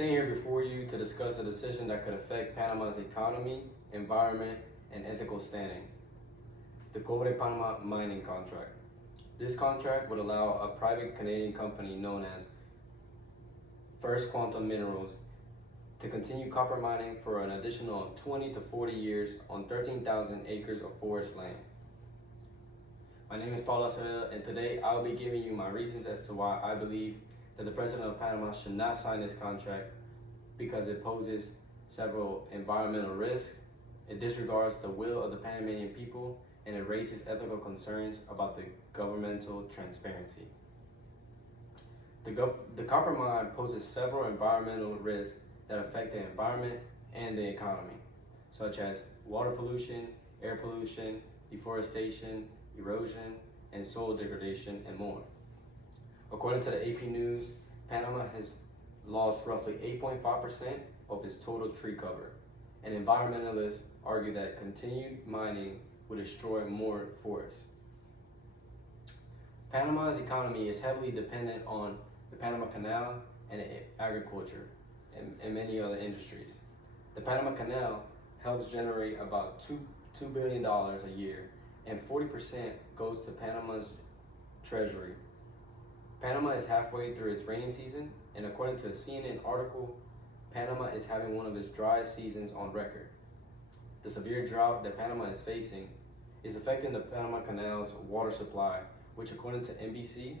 stand here before you to discuss a decision that could affect Panama's economy, environment, and ethical standing. The Cobre Panama mining contract. This contract would allow a private Canadian company known as First Quantum Minerals to continue copper mining for an additional 20 to 40 years on 13,000 acres of forest land. My name is Persuasive, and today I'll be giving you my reasons as to why I believe that the President of Panama should not sign this contract, because it poses several environmental risks, it disregards the will of the Panamanian people, and it raises ethical concerns about the governmental transparency. The copper mine poses several environmental risks that affect the environment and the economy, such as water pollution, air pollution, deforestation, erosion, and soil degradation, and more. According to the AP News, Panama has lost roughly 8.5% of its total tree cover, and environmentalists argue that continued mining would destroy more forests. Panama's economy is heavily dependent on the Panama Canal and agriculture and many other industries. The Panama Canal helps generate about $2 billion a year, and 40% goes to Panama's treasury. Panama is halfway through its rainy season, and according to a CNN article, Panama is having one of its driest seasons on record. The severe drought that Panama is facing is affecting the Panama Canal's water supply, which, according to NBC,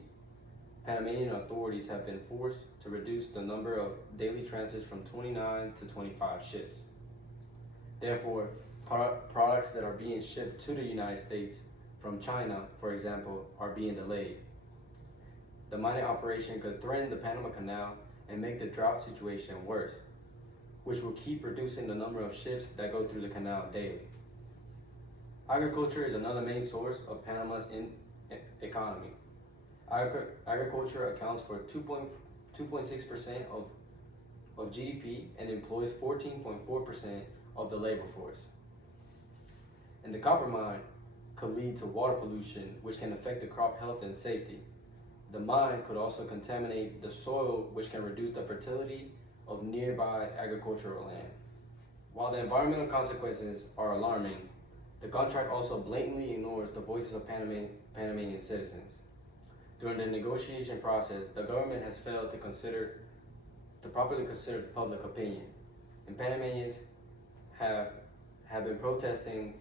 Panamanian authorities have been forced to reduce the number of daily transits from 29 to 25 ships. Therefore, products that are being shipped to the United States from China, for example, are being delayed. The mining operation could threaten the Panama Canal and make the drought situation worse, which will keep reducing the number of ships that go through the canal daily. Agriculture is another main source of Panama's economy. Agriculture accounts for 2.6% of GDP and employs 14.4% of the labor force. And the copper mine could lead to water pollution, which can affect the crop health and safety. The mine could also contaminate the soil, which can reduce the fertility of nearby agricultural land. While the environmental consequences are alarming, the contract also blatantly ignores the voices of Panamanian citizens. During the negotiation process, the government has failed to properly consider public opinion, and Panamanians have been protesting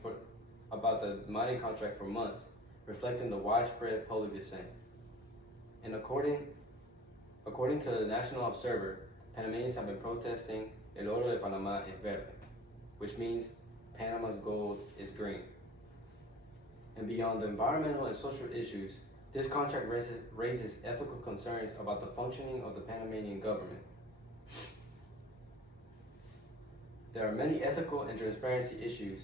about the mining contract for months, reflecting the widespread public dissent. And according to the National Observer, Panamanians have been protesting El oro de Panamá es verde, which means Panama's gold is green. And beyond the environmental and social issues, this contract raises ethical concerns about the functioning of the Panamanian government. There are many ethical and transparency issues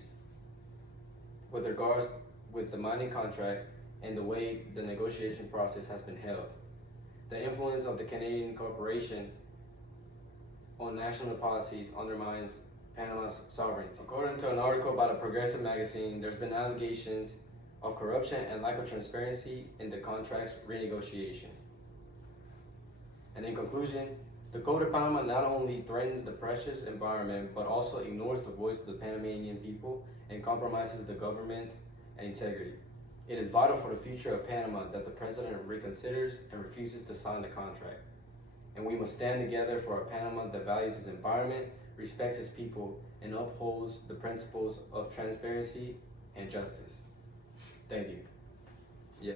with regards with the mining contract and the way the negotiation process has been held. The influence of the Canadian corporation on national policies undermines Panama's sovereignty. According to an article by the Progressive magazine, there's been allegations of corruption and lack of transparency in the contract's renegotiation. And in conclusion, the Code of Panama not only threatens the precious environment, but also ignores the voice of the Panamanian people and compromises the government and integrity. It is vital for the future of Panama that the president reconsiders and refuses to sign the contract. And we must stand together for a Panama that values its environment, respects its people, and upholds the principles of transparency and justice. Thank you.